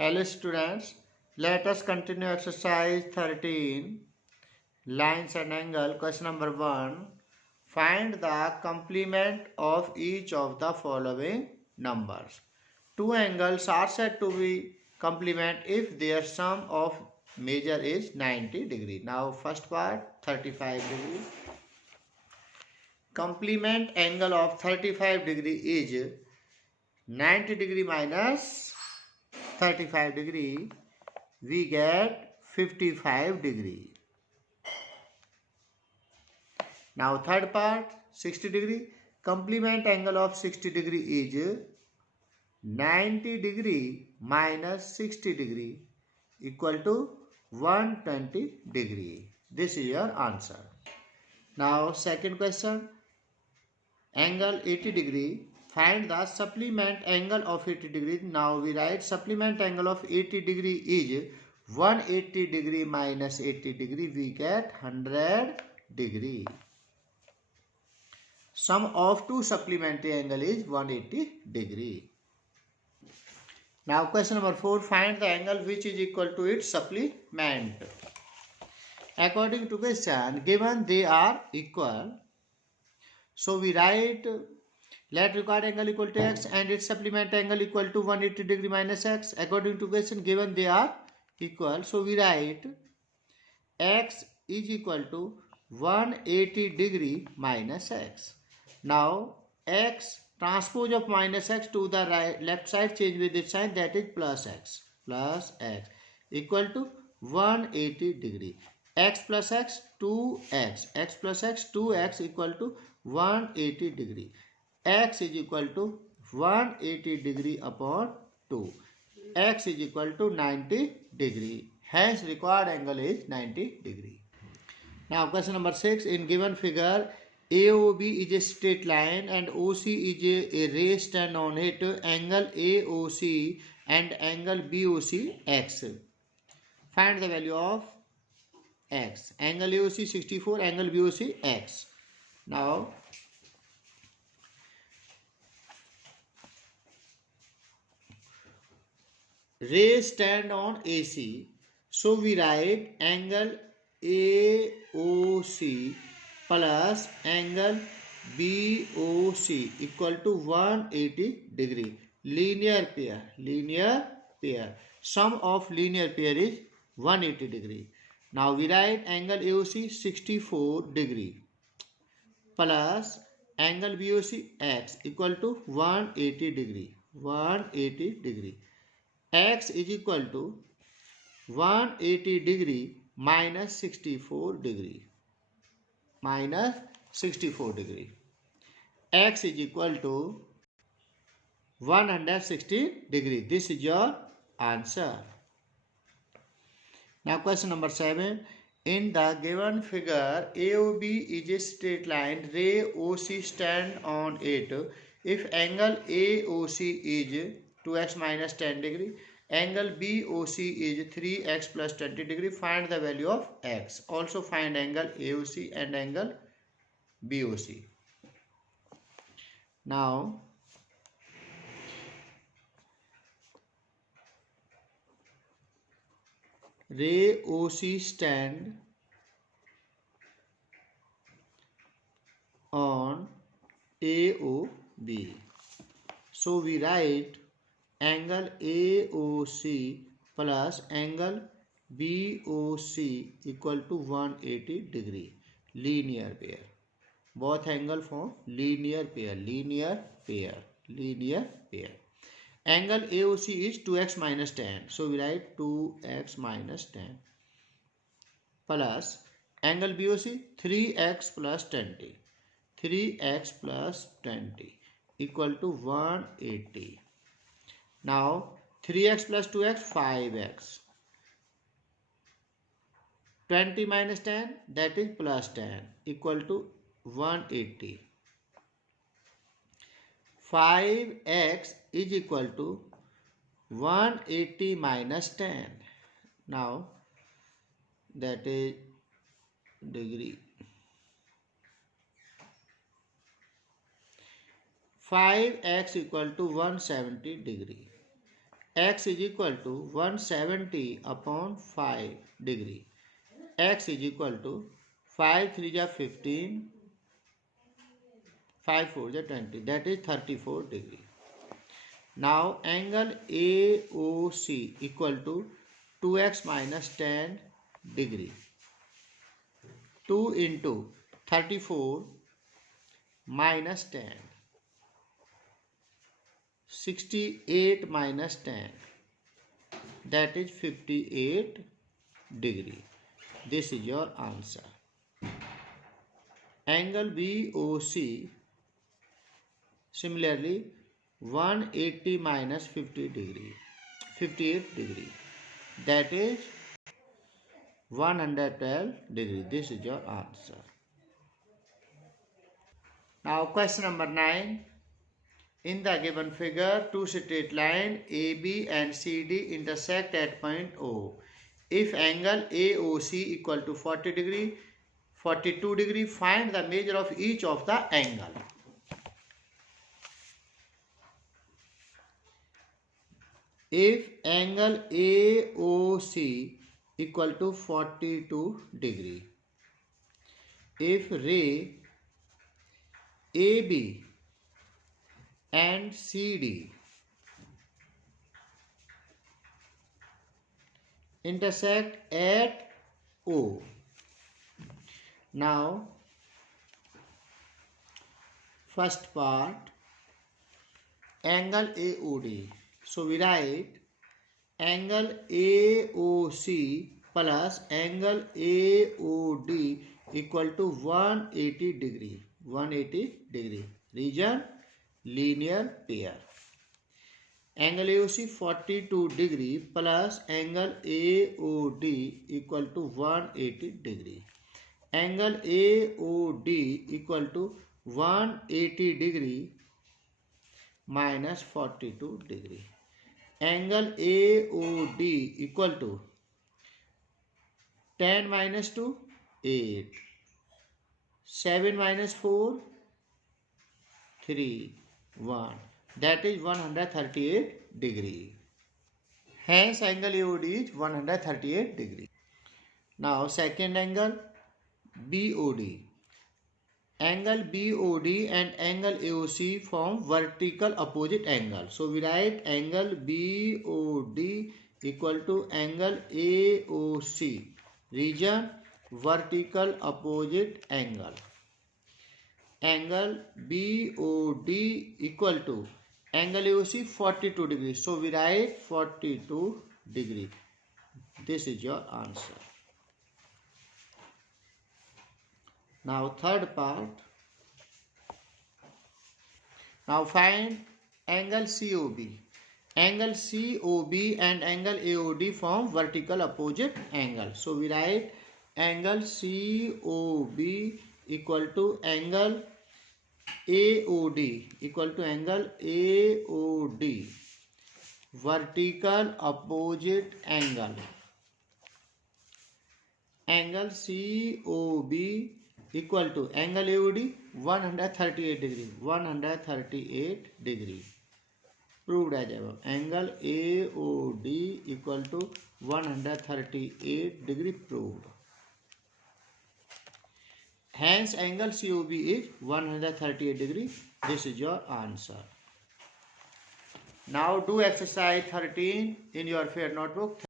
Hello students, let us continue exercise 13, lines and angle. Question number 1. Find the complement of each of the following numbers. Two angles are said to be complement if their sum of measure is 90 degree. Now first part 35 degree. Complement angle of 35 degree is 90 degree minus 35 degree. We get 55 degree. Now third part 60 degree. Complement angle of 60 degree is 90 degree minus 60 degree equal to 120 degree. This is your answer. Now second question, angle 80 degree. Find the supplement angle of 80 degree. Now we write supplement angle of 80 degree is 180 degree minus 80 degree. We get 100 degree. Sum of two supplementary angle is 180 degree. Now question number 4, find the angle which is equal to its supplement. According to question, given they are equal, so we write let required angle equal to x and its supplement angle equal to 180 degree minus x. According to question, given they are equal, so we write x is equal to 180 degree minus x. Now x transpose of minus x to the left side, change with its sign, that is plus x equal to 180 degree. X plus x 2x, x plus x 2x equal to 180 degree. X is equal to 180 degree upon 2. X is equal to 90 degree. Hence required angle is 90 degree. Now question number 6. In given figure, AOB is a straight line and OC is a ray stand on it. Angle AOC and angle BOC x. Find the value of x. Angle AOC 64, angle BOC x. Now ray stand on AC. So we write angle AOC plus angle BOC equal to 180 degree. Linear pair. Sum of linear pair is 180 degree. Now we write angle AOC 64 degree plus angle BOC x equal to 180 degree. 180 degree. X is equal to 180 degree minus 64 degree. Minus 64 degree. X is equal to 160 degree. This is your answer. Now question number 7. In the given figure, AOB is a straight line. Ray OC stand on it. If angle AOC is 2x minus 10 degree, angle BOC is 3x plus 20 degree. Find the value of x. Also find angle AOC and angle BOC. Now ray OC stand on AOB. So we write angle AOC plus angle BOC equal to 180 degree. Linear pair. Both angle form linear pair. Angle AOC is 2x minus 10. So we write 2x minus 10 plus angle BOC 3x plus 20. 3x plus 20 equal to 180. Now 3x plus 2x 5x. 20 minus 10, that is plus 10 equal to 180. 5x is equal to 180 minus 10. Now that is degree. 5x equal to 170 degree. x is equal to 170 upon 5 degree. X is equal to 5 3 is 15, 5 4 is 20, that is 34 degree. Now angle AOC equal to 2x minus 10 degree. 2 into 34 minus 10. 68 minus 10, that is 58 degree. This is your answer. Angle BOC, similarly 180 minus 50 degree, 58 degree, that is 112 degree. This is your answer. Now question number 9. In the given figure, two straight lines AB and CD intersect at point O. If angle AOC equal to 40 degree, 42 degree, find the measure of each of the angle. If angle AOC equal to 42 degree, if ray AB and CD intersect at O. Now, first part, angle AOD. So we write angle AOC plus angle AOD equal to 180 degree. 180 degree. Region linear pair. Angle AOC 42 degree plus angle AOD equal to 180 degree. Angle AOD equal to 180 degree minus 42 degree. Angle AOD equal to 10 minus 2, 8. 7 minus 4, 3, 1. That is 138 degree. Hence angle AOD is 138 degree. Now second angle BOD. Angle BOD and angle AOC form vertical opposite angle. So we write angle BOD equal to angle AOC. Region vertical opposite angle. Angle BOD equal to angle AOC 42 degrees. So we write 42 degree. This is your answer. Now third part. Now find angle COB. Angle COB and angle AOD form vertical opposite angle. So we write angle COB equal to angle AOD equal to angle AOD vertical opposite angle. Angle COB equal to angle AOD 138 degree. 138 degree. Proved as above. Angle AOD equal to 138 degree proved. Hence angle COB is 138 degree. This is your answer. Now do exercise 13 in your fair notebook.